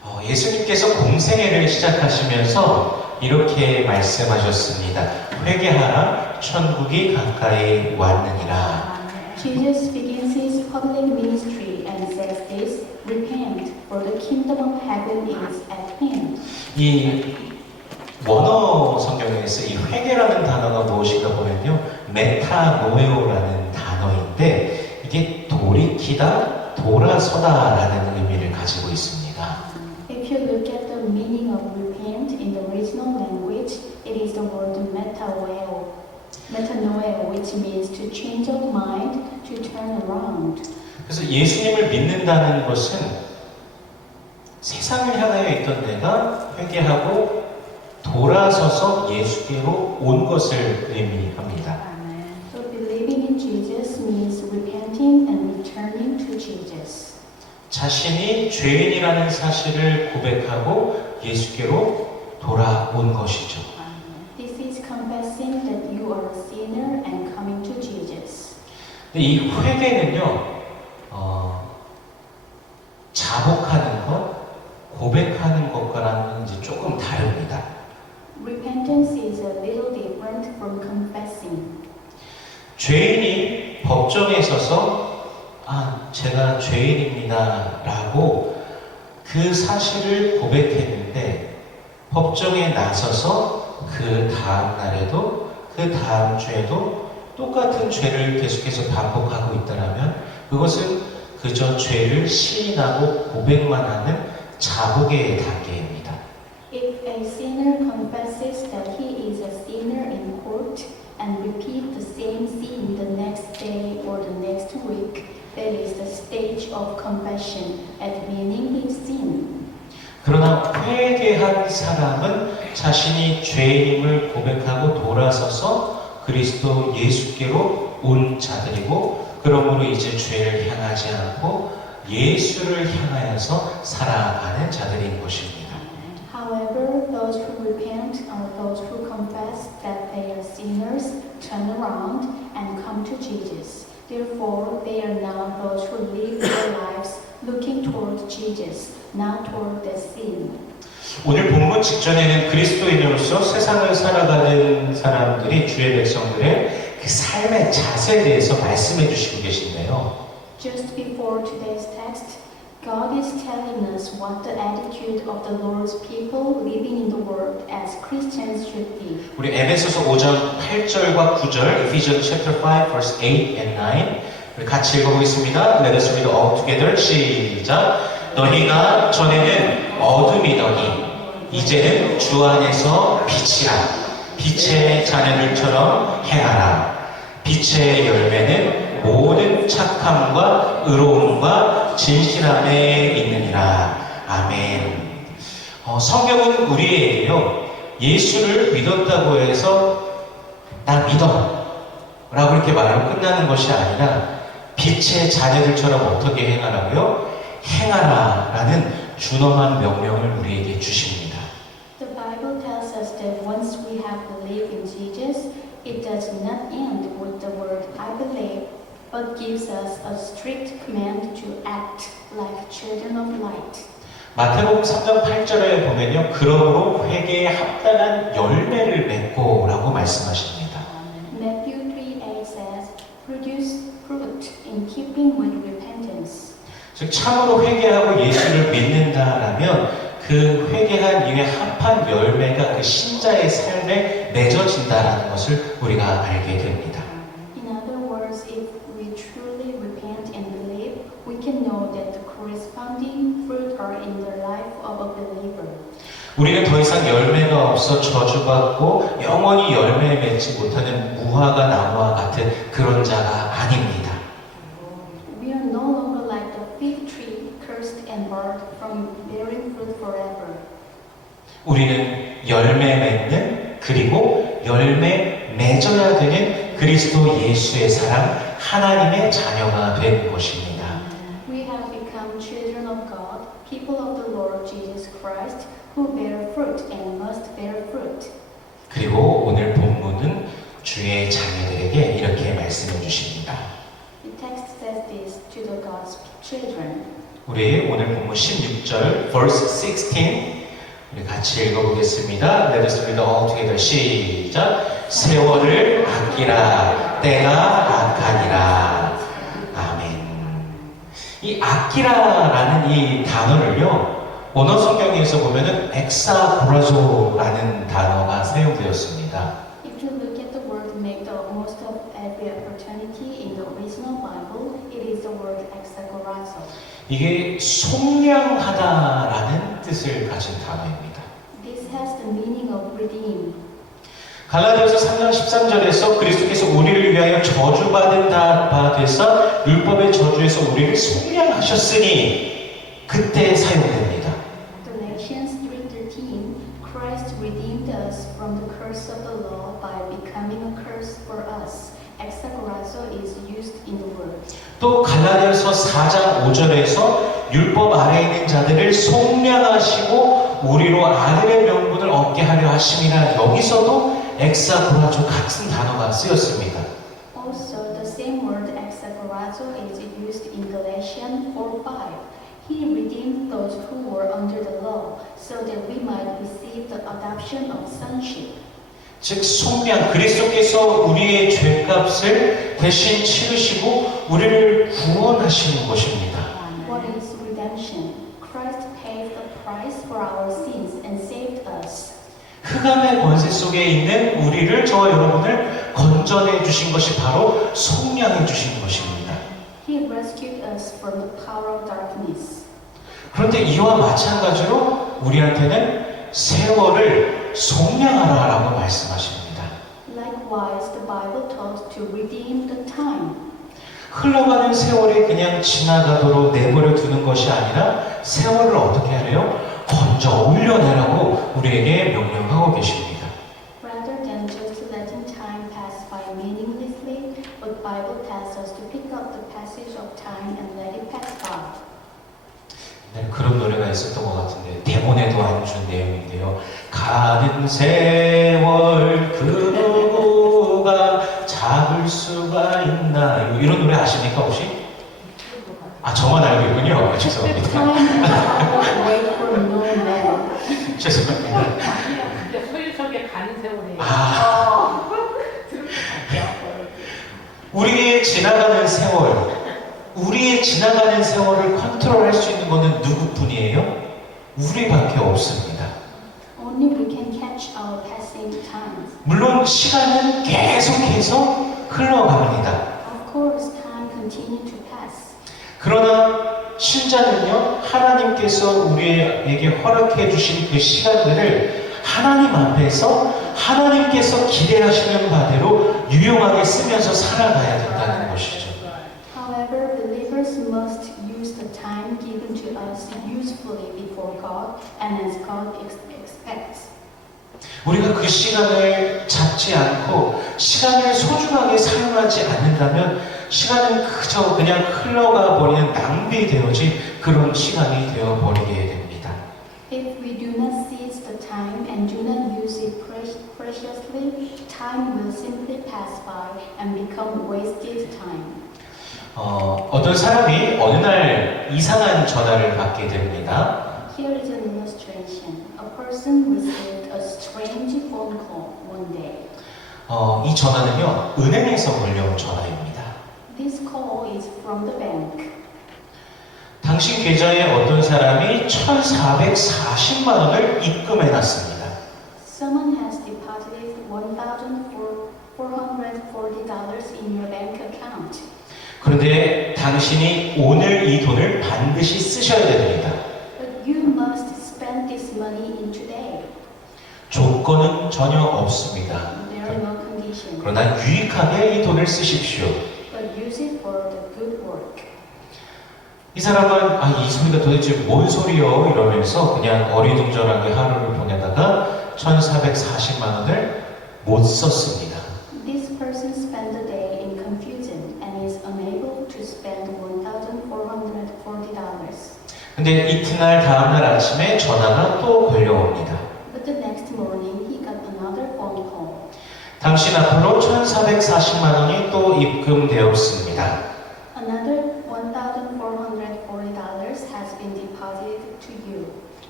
예수님께서 공생애를 시작하시면서 이렇게 말씀하셨습니다. 회개하라, 천국이 가까이 왔느니라. Jesus begins his public ministry and says this, repent, for the kingdom of heaven is at hand. 이 원어 성경에서 이 회개라는 단어가 무엇인가 보면요, 메타노에오라는 단어인데 이게 돌이키다, 돌아서다라는 의미를 가지고 있습니다. If you look at the meaning of repent in the original language, it is the word metanoeo, which means to change of mind, to turn around. 그래서 예수님을 믿는다는 것은 세상을 향하여 있던 내가 회개하고 돌아서서 예수께로 온 것을 의미합니다. So believing in Jesus means repenting and returning to Jesus. 자신이 죄인이라는 사실을 고백하고 예수께로 돌아온 것이죠. This is confessing that you are a sinner and coming to Jesus. 근데 이 회개는요, 자복하는 것, 고백하는 것과는 이제 조금 다릅니다. Repentance is a little different from confessing. 죄인이 법정에 서서 제가 죄인입니다 라고 그 사실을 고백했는데 법정에 나서서 그 다음 날에도 그 다음 주에도 똑같은 죄를 계속해서 반복하고 있다면 그것은 그저 죄를 시인하고 고백만 하는 자복의 단계입니다. If a sinner confesses that he is a sinner in court and repeat the same sin the next day or the next week, that is the stage of confession, admitting his sin. 그러나 회개한 사람은 자신이 죄인임을 고백하고 돌아서서 그리스도 예수께로 온 자들이고 그러므로 이제 죄를 향하지 않고 예수를 향하여서 살아가는 자들인 것입니다. However, those who repent are those who confess that they are sinners, turn around, and come to Jesus. Therefore, they are now those who live their lives looking toward Jesus, not toward their sin. 오늘 본문 직전에는 그리스도인으로서 세상을 살아가는 사람들이 주의 백성들의 그 삶의 자세에 대해서 말씀해 주시고 계신데요. Just before today's text, God is telling us what the attitude of the Lord's people living in the world as Christians should be. 우리 에베소서 5장 8절과 9절, Ephesians chapter 5 verse 8 and 9 우리 같이 읽어보겠습니다. Let us read all together. 시작. 너희가 전에는 어둠이더니 이제는 주 안에서 빛이라. 빛의 자녀들처럼 행하라. 빛의 열매는 모든 착함과 의로움과 진실함에 있느니라. 아멘. 성경은 우리에게요, 예수를 믿었다고 해서 나 믿어 라고 이렇게 말하고 끝나는 것이 아니라 빛의 자녀들처럼 어떻게 행하라고요? 행하라 라는 준엄한 명령을 우리에게 주십니다. The Bible tells us that once we have believed in Jesus, it does not end with the word I believe, but gives us a strict command to act like children of light. 마태복음 3장 8절에 보면요, 그러므로 회개에 합당한 열매를 맺고 라고 말씀하십니다. Matthew 3:8 says, produce fruit in keeping with repentance. 즉 참으로 회개하고 예수를 믿는다라면 그 회개한 이후에 합한 열매가 그 신자의 삶에 맺어진다라는 것을 우리가 알게 됩니다. In other words, if we truly repent and believe, we can know that the corresponding fruit are in the life of a believer. 우리는 더 이상 열매가 없어 저주받고 영원히 열매 맺지 못하는 무화과 나무와 같은 그런 자가 아닙니다. We are no longer like the fig tree, cursed and barred from bearing fruit forever. 우리는 열매 맺는 그리고 열매 맺어야 되는 그리스도 예수의 사람 하나님의 자녀가 된 것입니다. We have become children of God, people of the Lord Jesus Christ, who bear fruit and must bear fruit. 그리고 오늘 본문은 주의 자녀들에게 이렇게 말씀해 주십니다. The text says this to the God's children. 우리 오늘 본문 16절 verse 16 우리 같이 읽어보겠습니다. Let us read all together. 시작. 세월을 아끼라 때가 악하니라. 아멘. 이 아끼라라는 이 단어를요, 원어 성경에서 보면은 엑사고라조라는 단어가 사용되었습니다. If you look at the word make the most of every opportunity in the original Bible, it is the word exagorazo. 이게 속량하다라는 뜻을 가진 단어입니다. This has the meaning of redeem. 갈라디아서 3장 13절에서 그리스도께서 우리를 위하여 저주받은 바 되사 율법의 저주에서 우리를 속량하셨으니 그때 사용됩니다. Galatians 3:13, Christ redeemed us from the curse of the law by becoming a curse for us. Exagorazo is used in the word. 또 갈라디아서 4장 5절에서 율법 아래에 있는 자들을 속량하시고 우리로 아들의 명분을 얻게 하려 하심이라 여기서도 엑사고라조 같은 단어가 쓰였습니다. Also, the same word exagorazo is used in Galatians 4:5. He redeemed those who were under the law, so that we might receive the adoption of sonship. 즉 속량, 그리스도께서 우리의 죄값을 대신 치르시고 우리를 구원하시는 것입니다. What is redemption? Christ paid the price for our sins and saved us. 흑암의 권세 속에 있는 우리를, 저와 여러분을 건져내 주신 것이 바로 속량해 주신 것입니다. He rescued us from the power of darkness. 그런데 이와 마찬가지로 우리한테는 세월을 속량하라라고 말씀하십니다. Likewise, the Bible tells to redeem the time. 흘러가는 세월이 그냥 지나가도록 내버려 두는 것이 아니라 세월을 어떻게 하래요? 건져 올려내라고 우리에게 명령하고 계십니다. Rather than just letting time pass by meaninglessly, the Bible tells us to pick up the passage of time and let it pass by. 네, 그런 노래가 있었던 것 같은데 대본에도 안 준 내용인데요. 가는 세월 그 누구가 잡을 수가 있나요? 이런 노래 아십니까 혹시? 아 저만 알고 있군요. 죄송합니다. Time cannot wait for no man. 죄송합니다. 근데 소유 속에 가는 세월에 아 우리의 지나가는 세월을 컨트롤할 수 있는 것은 누구뿐이에요? 우리밖에 없습니다. Only we can catch our passing times. 물론 시간은 계속해서 흘러갑니다. Of course, time continues to pass. 그러나 신자는요, 하나님께서 우리에게 허락해 주신 그 시간들을 하나님 앞에서 하나님께서 기대하시는 바대로 유용하게 쓰면서 살아가야 된다는 것이죠. However, believers must use the time given to us usefully before God and as God expects. 우리가 그 시간을 잡지 않고 시간을 소중하게 사용하지 않는다면 시간은 그저 그냥 흘러가 버리는 낭비되어진 그런 시간이 되어 버리게 됩니다. If we do not seize the time and do not use it preciously, time will simply pass by and become wasted time. 어떤 사람이 어느 날 이상한 전화를 받게 됩니다. Here is an illustration. A person received a strange phone call one day. 이 전화는요, 은행에서 걸려온 전화입니다. This call is from the bank. 당신 계좌에 어떤 사람이 1,440만 원을 입금해 놨습니다. Someone has deposited $1,440 in your bank account. 그런데 당신이 오늘 이 돈을 반드시 쓰셔야 됩니다. But you must spend this money in today. 조건은 전혀 없습니다. There are no conditions. 그러나 유익하게 이 돈을 쓰십시오. But use it for the good work. 이 사람은 이 소리가 도대체 뭔 소리요? 이러면서 그냥 어리둥절하게 하루를 보내다가 1,440만 원을 못 썼습니다. This person spent the day in confusion and is unable to spend $1,440. 근데 이튿날 다음날 아침에 전화가 또 걸려옵니다. But the next morning he got another phone call. 당신 앞으로 1,440만 원이 또 입금되었습니다. Another $1,440 has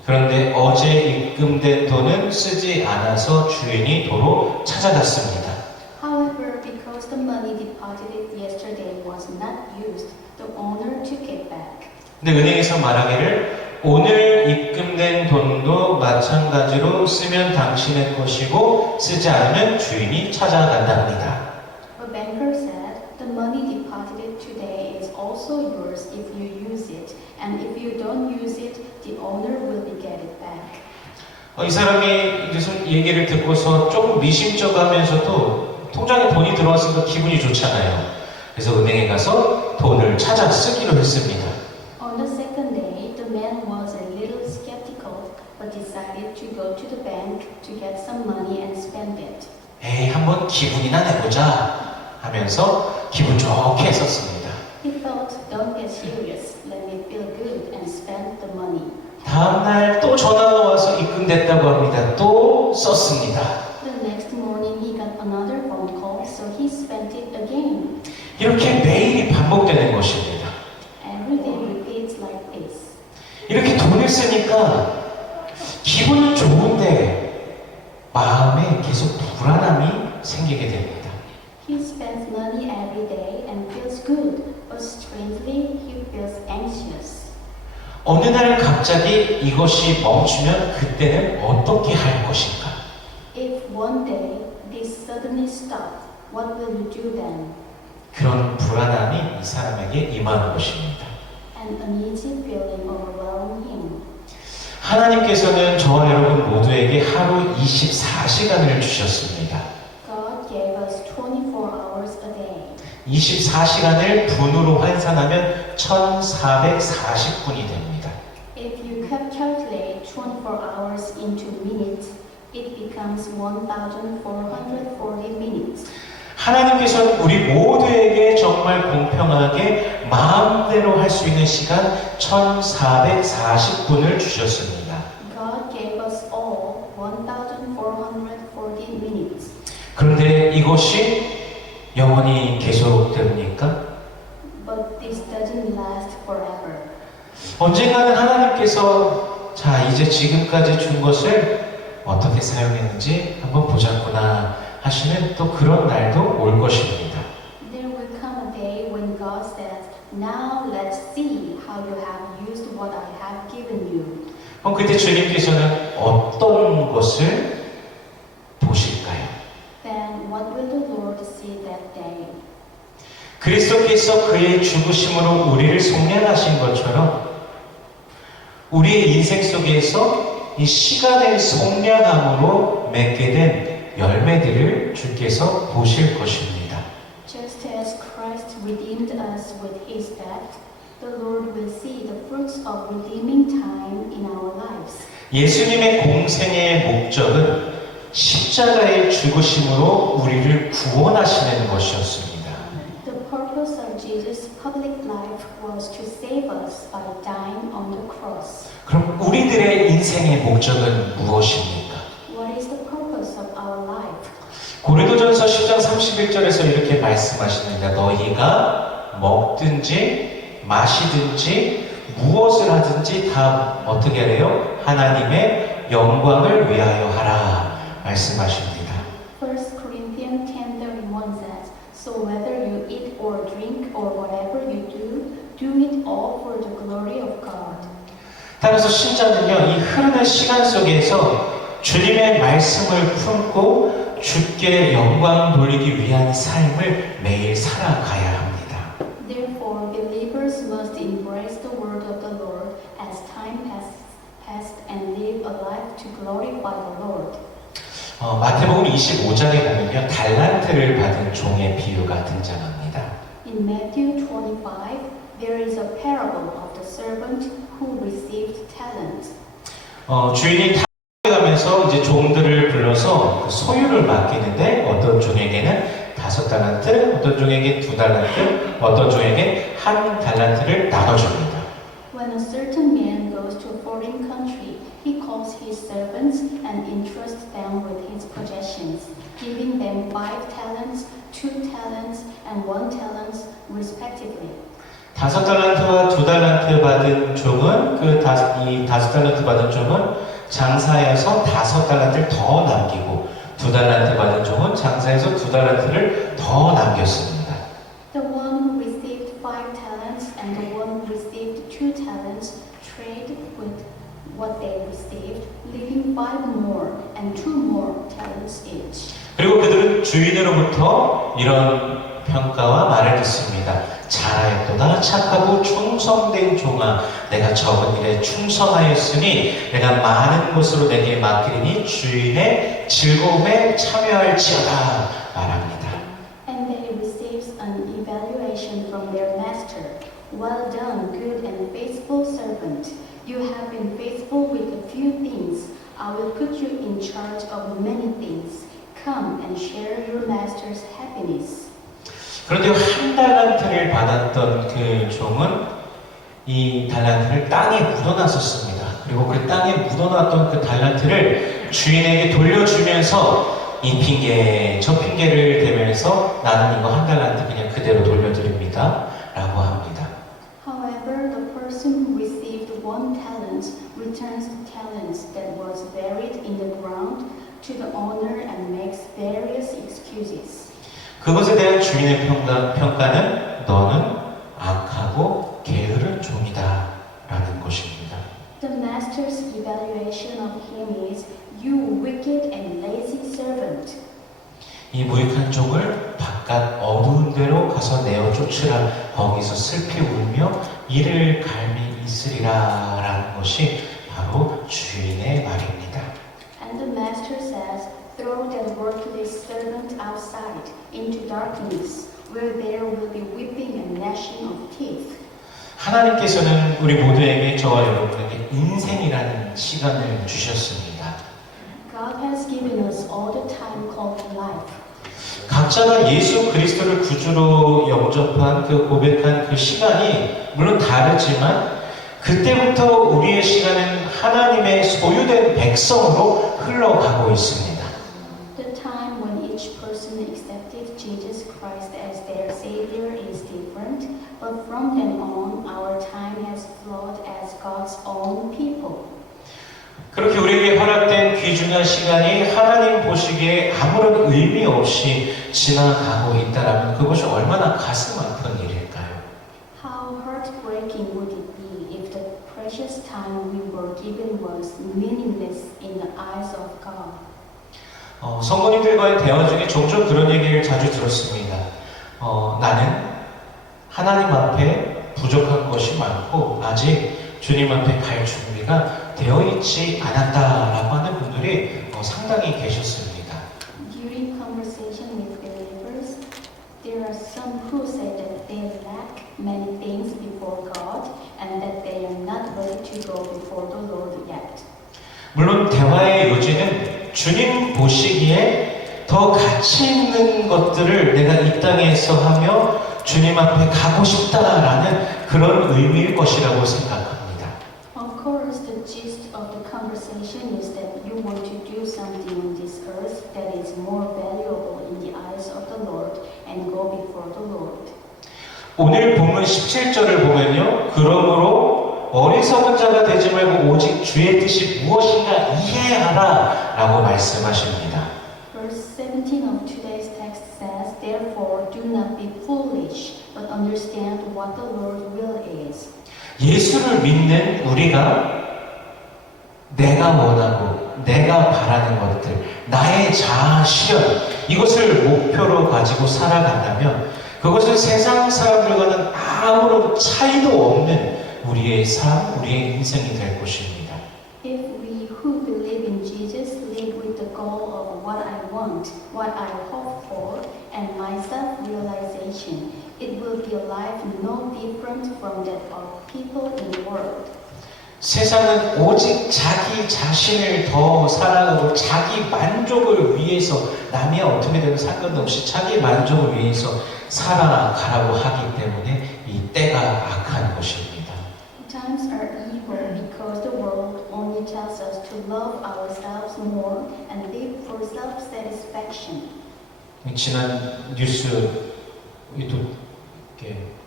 그런데 어제 입금된 돈은 쓰지 않아서 주인이 도로 찾아갔습니다. However, because the money deposited yesterday was not used, the owner took it back. 근데 은행에서 말하기를 오늘 입금된 돈도 마찬가지로 쓰면 당신의 것이고 쓰지 않으면 주인이 찾아간답니다. A banker said, the money deposited today is also yours if you use it, and if you don't use it, the owner will get it back. 이 사람이 이제 얘기를 듣고서 조금 미심쩍하면서도 통장에 돈이 들어왔으니까 기분이 좋잖아요. 그래서 은행에 가서 돈을 찾아 쓰기로 했습니다. On the second day, the man was a little skeptical, but decided to go to the bank to get some money and spend it. 에이, 한번 기분이나 내보자 하면서 기분 좋게 썼습니다. He thought, don't get serious, let me feel good and spend the money. 다음날 또 전화가 와서 입금됐다고 합니다. 또 썼습니다. The next morning, he got another phone call, so he spent it again. 이렇게 매일이 반복되는 것입니다. Every day repeats like this. 이렇게 돈을 쓰니까 기분은 좋은데 마음에 계속 불안함이 생기게 됩니다. He spends money every day and feels good, but strangely, he feels anxious. 어느 날 갑자기 이것이 멈추면 그때는 어떻게 할 것인가? If one day this suddenly stopped, what will you do then? 그런 불안함이 이 사람에게 임하는 것입니다. An uneasy feeling overwhelmed him. 하나님께서는 저와 여러분 모두에게 하루 24시간을 주셨습니다. God gave us 24 hours a day. 24시간을 분으로 환산하면 1440분이 됩니다. If you calculate 24 hours into minutes, it becomes 1,440 minutes. 하나님께서는 우리 모두에게 정말 공평하게 마음대로 할 수 있는 시간 1440분을 주셨습니다. God gave us all 1,440 minutes. 그런데 이것이 영원히 계속됩니까? But this doesn't last forever. 언젠가는 하나님께서 자 이제 지금까지 준 것을 어떻게 사용했는지 한번 보자꾸나 하시는 또 그런 날도 올 것입니다. There will come a day when God says, now let's see how you have used what I have given you. 그럼 그때 주님께서는 어떤 것을 보실까요? Then what will the Lord see that day? 그리스도께서 그의 죽으심으로 우리를 속량하신 것처럼 우리의 인생 속에서 이 시간의 속량함으로 맺게 된 열매들을 주께서 보실 것입니다. Just as Christ redeemed us with his death, the Lord will see the fruits of redeeming time in our lives. 예수님의 공생의 목적은 십자가의 죽으심으로 우리를 구원하시는 것이었습니다. The purpose of Jesus' public life was to save us by dying on the cross. 그럼 우리들의 인생의 목적은 무엇입니까? What is the purpose of our life? 고린도전서 10장 31절에서 이렇게 말씀하십니다. 너희가 먹든지 마시든지 무엇을 하든지 다 어떻게 하래요? 하나님의 영광을 위하여 하라 말씀하십니다. 1 Corinthians 10:31 says, So whether you eat or drink or whatever you do, do it all for the glory of God. 따라서 신자는요, 이 흐르는 시간 속에서 주님의 말씀을 품고 주께 영광 돌리기 위한 삶을 매일 살아가야 합니다. Therefore, believers must embrace the word of the Lord as time passed and live a life to glorify the Lord. 마태복음 25장에 보면요, 달란트를 받은 종의 비유가 등장합니다. In Matthew 25, there is a parable of the servant who received talents. 주인이 가면서 이제 종들을 불러서 그 소유를 맡기는데 어떤 종에게는 5달란트, 어떤 종에게 2달란트, 어떤 종에게 1달란트를 나눠줍니다. When a certain man goes to a foreign country, he calls his servants and entrusts them with his possessions, giving them 5 talents, 2 talents, and 1 talent respectively. 5달란트와 2달란트 받은 종은 이 5달란트 받은 종은 장사해서 5달란트를 더 남기고 2달란트 받은 종은 장사해서 2달란트를 더 남겼습니다. The one who received 5 talents and the one who received 2 talents trade with what they received, leaving 5 more and 2 more talents each. 그리고 그들은 주인으로부터 이런 평가와 말을 듣습니다. 잘하였도다 착하고 충성된 종아, 내가 적은 일에 충성하였으니 내가 많은 것으로 내게 맡기리니 주인의 즐거움에 참여할지어다 말합니다. And they receives an evaluation from their master. Well done, good and faithful servant. You have been faithful with a few things. I will put you in charge of many things. Come and share your master's happiness. 그런데 한 달란트를 받았던 그 종은 이 달란트를 땅에 묻어놨었습니다. 그리고 그 땅에 묻어놨던 그 달란트를 주인에게 돌려주면서 이 핑계 저 핑계를 대면서 나는 이거 한 달란트 그냥 그대로 돌려드립니다 라고 합니다. However, the person who received 1 talent returns the talents that was buried in the ground to the owner and makes various excuses. 그것에 대한 주인의 평가는 너는 악하고 게으른 종이다 라는 것입니다. The master's evaluation of him is, you wicked and lazy servant. 이 무익한 종을 바깥 어두운 데로 가서 내어 쫓으라. 거기서 슬피 울며 이를 갈미 있으리라 라는 것이 바로 주인의 말입니다. And the master says, throw that worthless servant outside into darkness, where there will be weeping and gnashing of teeth. 하나님께서는 우리 모두에게 저와 여러분에게 인생이라는 시간을 주셨습니다. God has given us all the time called life. 각자가 예수 그리스도를 구주로 영접한 고백한 그 시간이 물론 다르지만 그때부터 우리의 시간은 하나님의 소유된 백성으로 흘러가고 있습니다. The time when each person accepted Jesus Christ as their Savior is different, but from then on, our time has flowed as God's own people. 그렇게 우리에게 허락된 귀중한 시간이 하나님 보시기에 아무런 의미 없이 지나가고 있다라면 그것이 얼마나 가슴 아픈 일일까요? How heartbreaking would it be if the precious time we were given was meaningless in the eyes of God? 성도님들과의 대화 중에 종종 그런 얘기를 자주 들었습니다. 나는 하나님 앞에 부족한 것이 많고 아직 주님 앞에 갈 준비가 되어 있지 않았다라고 하는 분들이 상당히 계셨습니다. During conversation with believers, there are some who say that they lack many things before God and that they are not ready to go before the Lord yet. 물론 대화의 요지는 주님 보시기에 더 가치 있는 것들을 내가 이 땅에서 하며 주님 앞에 가고 싶다라는 그런 의미일 것이라고 생각합니다. Of course, the gist of the conversation is that you want to do something on this earth that is more valuable in the eyes of the Lord and go before the Lord. 오늘 본문 17절을 보면요. 그러므로 어리석은 자가 되지 말고 오직 주의 뜻이 무엇인가 이해하라 라고 말씀하십니다. Verse 17 of today's text says, therefore do not be foolish, but understand what the Lord's will is. 예수를 믿는 우리가 내가 원하고 내가 바라는 것들, 나의 자아 실현, 이것을 목표로 가지고 살아간다면 그것은 세상 사람들과는 아무런 차이도 없는 우리의 삶, 우리의 인생이 될 것입니다. If we who believe in Jesus live with the goal of what I want, what I hope for, and my self-realization, it will be a life no different from that of people in the world. 세상은 오직 자기 자신을 더 사랑하고 자기 만족을 위해서 남이 어떻게 되든 상관없이 자기 만족을 위해서 살아가라고 하기 때문에 이 때가 악한 것입니다. Times are evil because the world only tells us to love ourselves more and live for self-satisfaction. 지난 뉴스 이렇게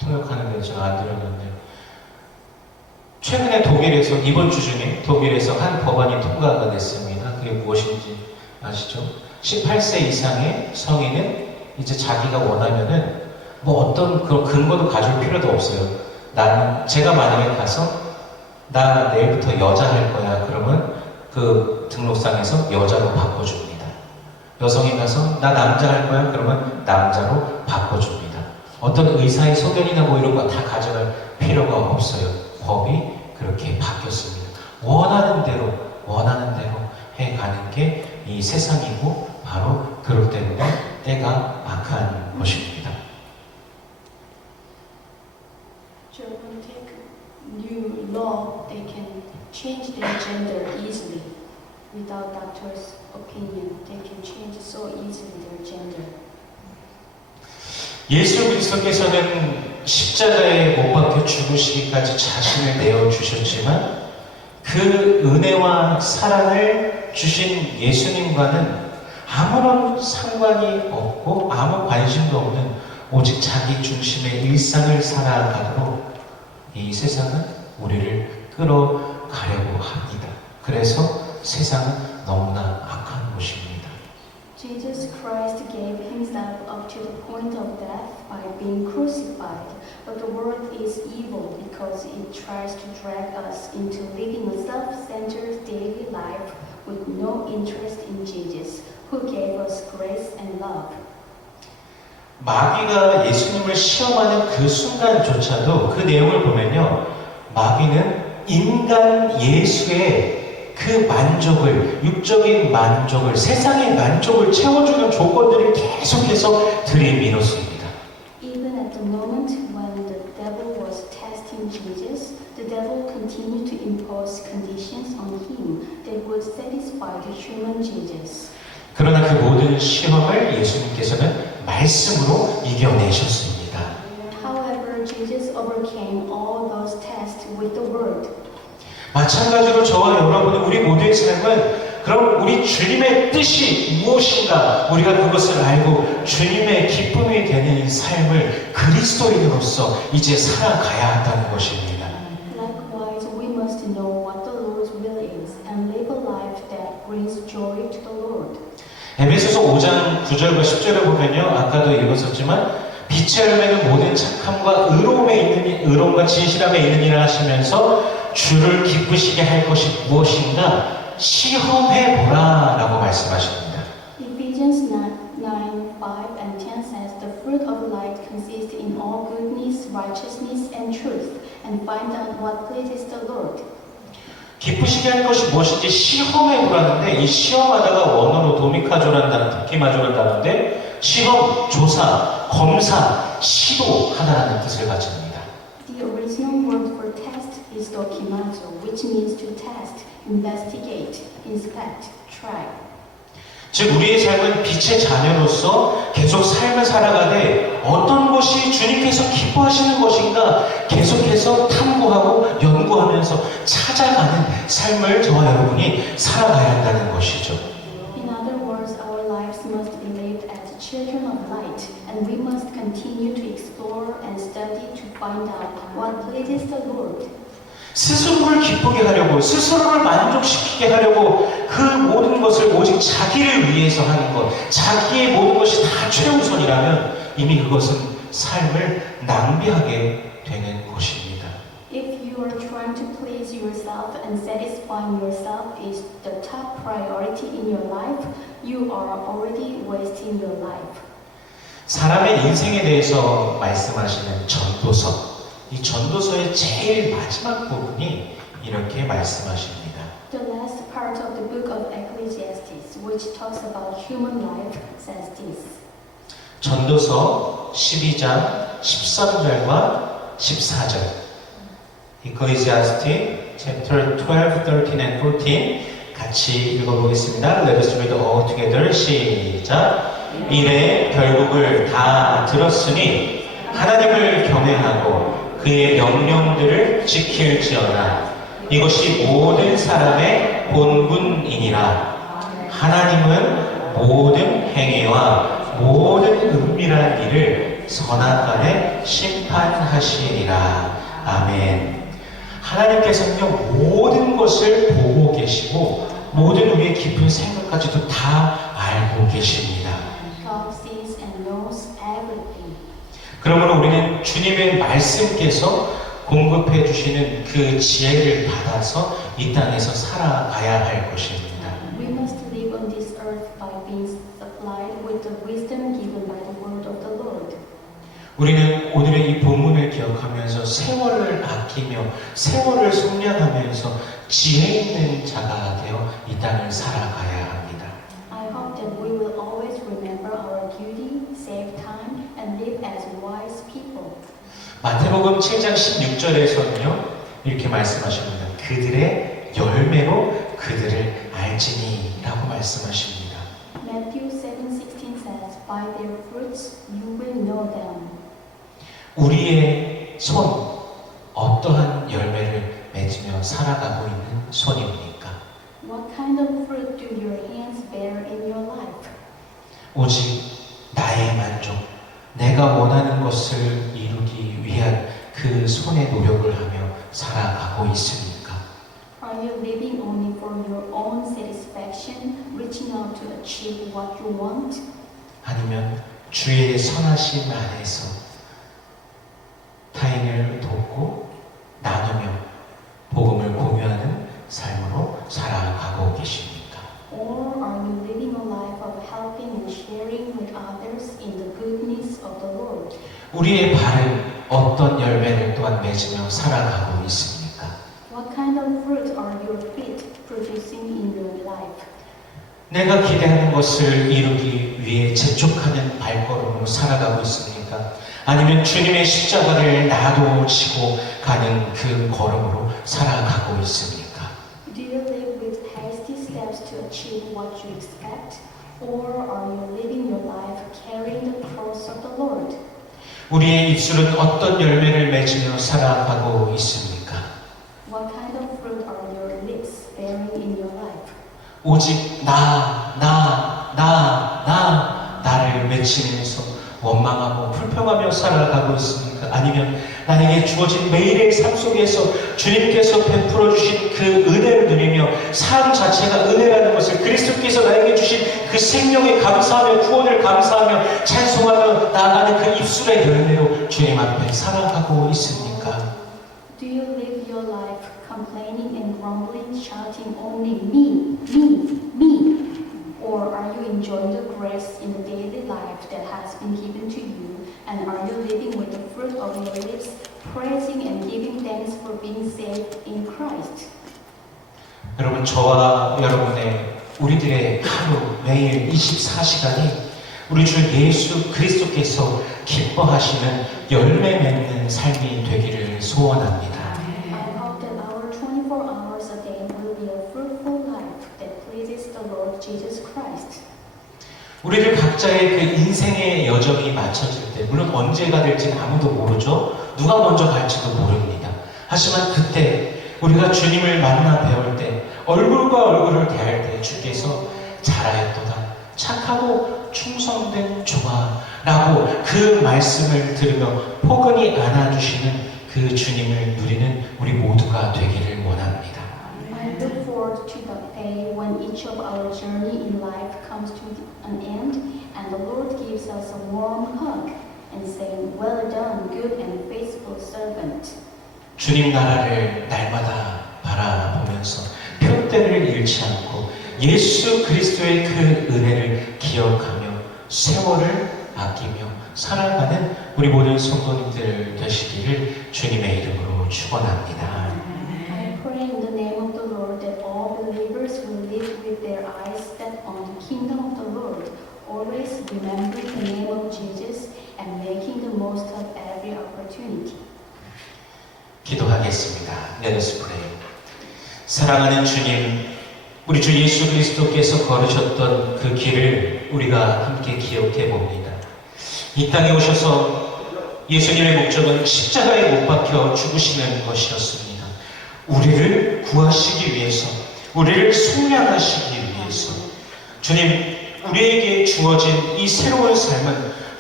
통역하는데 제가 안 들었는데 최근에 독일에서 이번 주 중에 독일에서 한 법안이 통과가 됐습니다. 그게 무엇인지 아시죠? 18세 이상의 성인은 이제 자기가 원하면은 뭐 어떤 그런 근거도 가질 필요도 없어요. 나는 제가 만약에 가서 나 내일부터 여자 할 거야 그러면 그 등록상에서 여자로 바꿔줍니다. 여성이 가서 나 남자 할 거야 그러면 남자로 바꿔줍니다. 어떤 의사의 소견이나 뭐 이런 거 다 가져갈 필요가 없어요. 법이 그렇게 바뀌었습니다. 원하는 대로 해가는 게 이 세상이고 바로 그렇기 때문에 때가 막한 것입니다. Children take new law, they can change their gender easily without doctor's opinion. They can change so easily their gender. 예수 그리스도께서는 십자가에 못 박혀 죽으시기까지 자신을 내어주셨지만 그 은혜와 사랑을 주신 예수님과는 아무런 상관이 없고 아무 관심도 없는 오직 자기 중심의 일상을 살아가도록 이 세상은 우리를 끌어가려고 합니다. 그래서 세상은 너무나 악한 곳입니다. Jesus Christ gave himself up to the point of death by being crucified, but the world is evil because it tries to drag us into living a self-centered daily life with no interest in Jesus, who gave us grace and love. 마귀가 예수님을 시험하는 그 순간조차도 그 내용을 보면요, 마귀는 인간 예수의 그 만족을, 육적인 만족을, 세상의 만족을 채워주는 조건들을 계속해서 들이밀었습니다. Even at the moment when the devil was testing Jesus, the devil continued to impose conditions on him that would satisfy the human Jesus. 그러나 그 모든 시험을 예수님께서는 말씀으로 이겨내셨습니다. However, Jesus overcame all those tests with the word. 마찬가지로 저와 여러분은 우리 모두의 삶은 그럼 우리 주님의 뜻이 무엇인가 우리가 그것을 알고 주님의 기쁨이 되는 삶을 그리스도인으로서 이제 살아가야 한다는 것입니다. Likewise, we must know what the Lord's will is and live a life that brings joy to the Lord. 에베소서 5장 9절과 10절을 보면요, 아까도 읽었었지만 빛의 열매는 모든 착함과 의로움과 진실함에 있느니라 하시면서 주를 기쁘시게 할 것이 무엇인가 시험해보라 라고 말씀하십니다. Ephesians 9, 5 and 10 says, The fruit of light consists in all goodness, righteousness, and truth, and find out what pleases the Lord. 기쁘시게 할 것이 무엇인지 시험해보라는데 이 시험하다가 원어로 도미카조라는 단어인데 시험, 조사, 검사, 시도하다라는 뜻을 가집니다. The original word for test is dokimazo, which means to test, investigate, inspect, try. 즉 우리의 삶은 빛의 자녀로서 계속 삶을 살아가되 어떤 것이 주님께서 기뻐하시는 것인가 계속해서 탐구하고 연구하면서 찾아가는 삶을 저와 여러분이 살아가야 한다는 것이죠. In other words, our lives must be lived as children of light, and we must continue to explore and study to find out what pleases the Lord. 스스로를 기쁘게 하려고, 스스로를 만족시키게 하려고 그 모든 것을 오직 자기를 위해서 하는 것, 자기의 모든 것이 다 최우선이라면 이미 그것은 삶을 낭비하게 되는 것입니다. If you are trying to please yourself and satisfying yourself is the top priority in your life, you are already wasting your life. 사람의 인생에 대해서 말씀하시는 전도서, 이 전도서의 제일 마지막 부분이 이렇게 말씀하십니다. The last part of the book of Ecclesiastes, which talks about human life, says this. 전도서 12장 13절과 14절. Ecclesiastes chapter 12, 13 and 14 같이 읽어보겠습니다. Let us read all together. 시작. 이래 결국을 다 들었으니 하나님을 경외하고 그의 명령들을 지킬지어다. 이것이 모든 사람의 본분이니라. 하나님은 모든 행위와 모든 은밀한 일을 선악간에 심판하시리라. 아멘. 하나님께서는요, 모든 것을 보고 계시고 모든 우리의 깊은 생각까지도 다 알고 계십니다. God sees and knows everything. 그러므로 우리는 주님의 말씀께서 공급해 주시는 그 지혜를 받아서 이 땅에서 살아가야 할 것입니다. We must live on this earth by being supplied with the wisdom given by the word of the Lord. 우리는 오늘의 이 본문을 기억하면서 세월을 아끼며 세월을 속량하면서 지혜 있는 자가 되어 이 땅을 살아가야 합니다. I hope that we will always remember our duty, save time, and live as wise people. 마태복음 7장 16절에서는요, 이렇게 말씀하십니다. 그들의 열매로 그들을 알지니 라고 말씀하십니다. Matthew 7:16 says, "By their fruits you will know them." 우리의 손, 어떠한 열매를 맺으며 살아가고 있는 손입니까? What kind of fruit do your hands bear in your life? 오직 나의 만족, 내가 원하는 것을 이루기 위한 그 손의 노력을 하며 살아가고 있습니까? Are you living only for your own satisfaction, reaching out to achieve what you want? 아니면 주의 선하신 안에서 타인을 돕고 나누며 복음을 공유하는 삶으로 살아가고 계십니까? Or are you living a life of helping and sharing with others in the goodness of the Lord? 우리의 발은 어떤 열매를 또한 맺으며 살아가고 있습니까? What kind of fruit are your feet producing in your life? 내가 기대하는 것을 이루기 위해 재촉하는 발걸음으로 살아가고 있습니까? 아니면 주님의 십자가를 나도 지고 가는 그 걸음으로 살아가고 있습니까? Do you live with hasty steps to achieve what you expect? Or are you living your life carrying the cross of the Lord? 우리의 입술은 어떤 열매를 맺으며 살아가고 있습니까? What kind of fruit are your lips bearing in your life? 오직 나를 맺히면서 원망하고 불평하며 살아가고 있습니까? 아니면 나에게 주어진 매일의 삶 속에서 주님께서 베풀어 주신 그 은혜를 누리며 삶 자체가 은혜라는 것을 그리스도께서 나에게 주신 그 생명에 감사하며 구원을 감사하며 찬송하며 나아가는 그 입술의 열매로 주님 앞에 살아가고 있습니까? Do you live your life complaining and grumbling, shouting only me, me, me? Or are you enjoying the grace in the daily life that has been given to you? And are you living with the fruit of your lips, praising and giving thanks for being saved in Christ? 여러분, 저와 여러분의 우리들의 하루 매일 24시간이 우리 주 예수 그리스도께서 기뻐하시는 열매 맺는 삶이 되기를 소원합니다. I hope that our 24 hours a day will be a fruitful life that pleases the Lord Jesus Christ. 우리들 각자의 그 인생의 여정이 맞춰질 때, 물론 언제가 될지는 아무도 모르죠. 누가 먼저 갈지도 모릅니다. 하지만 그때 우리가 주님을 만나 배울 때, 얼굴과 얼굴을 대할 때 주께서 잘하였도다, 착하고 충성된 종아 라고 그 말씀을 들으며 포근히 안아주시는 그 주님을 누리는 우리 모두가 되기를 원합니다. I look forward to the day when each of our journey in life comes to an end and the Lord gives us a warm hug and saying, "Well done, good and faithful servant." 주님 나라를 날마다 바라보면서 표대를 잃지 않고 예수 그리스도의 그 은혜를 기억하며 세월을 아끼며 살아가는 우리 모든 성도님들 되시기를 주님의 이름으로 축원합니다. I pray in the name of the Lord that all believers will live with their eyes set on the kingdom of the Lord, always remembering the name of Jesus and making the most of every opportunity. 기도하겠습니다. Let us pray. 사랑하는 주님, 우리 주 예수 그리스도께서 걸으셨던 그 길을 우리가 함께 기억해 봅니다. 이 땅에 오셔서 예수님의 목적은 십자가에 못 박혀 죽으시는 것이었습니다. 우리를 구하시기 위해서, 우리를 속량하시기 위해서. 주님, 우리에게 주어진 이 새로운 삶은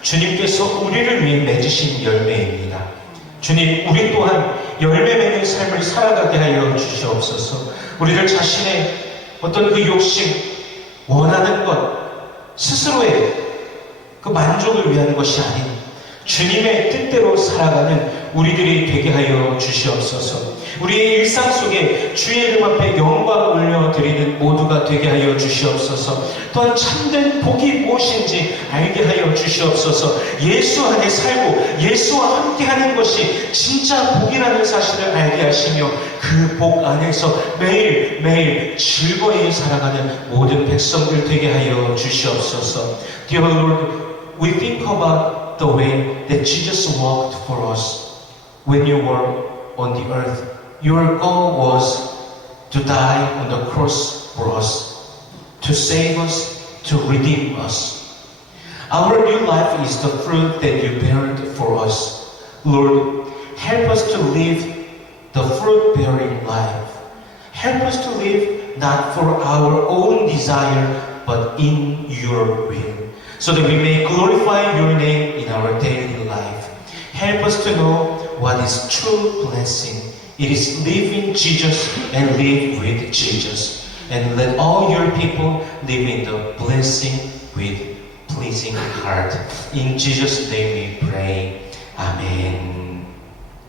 주님께서 우리를 위해 맺으신 열매입니다. 주님, 우리 또한 열매 맺는 삶을 살아가게 하여 주시옵소서. 우리들 자신의 어떤 그 욕심, 원하는 것, 스스로의 그 만족을 위한 것이 아닌 주님의 뜻대로 살아가는 우리들이 되게 하여 주시옵소서. 우리의 일상 속에 주의 이름 앞에 영광 올려드리는 모두가 되게 하여 주시옵소서. 또한 참된 복이 무엇인지 알게 하여 주시옵소서. 예수 안에 살고 예수와 함께하는 것이 진짜 복이라는 사실을 알게 하시며 그 복 안에서 매일매일 즐거이 살아가는 모든 백성들 되게 하여 주시옵소서. Dear Lord, we think about the way that Jesus walked for us when you were on the earth. Your goal was to die on the cross for us, to save us, to redeem us. Our new life is the fruit that you bared for us. Lord, help us to live the fruit-bearing life. Help us to live not for our own desire, but in your will, so that we may glorify your name in our daily life. Help us to know what is true blessing. It is live in Jesus and live with Jesus. And let all your people live in the blessing with pleasing heart. In Jesus' name we pray. Amen.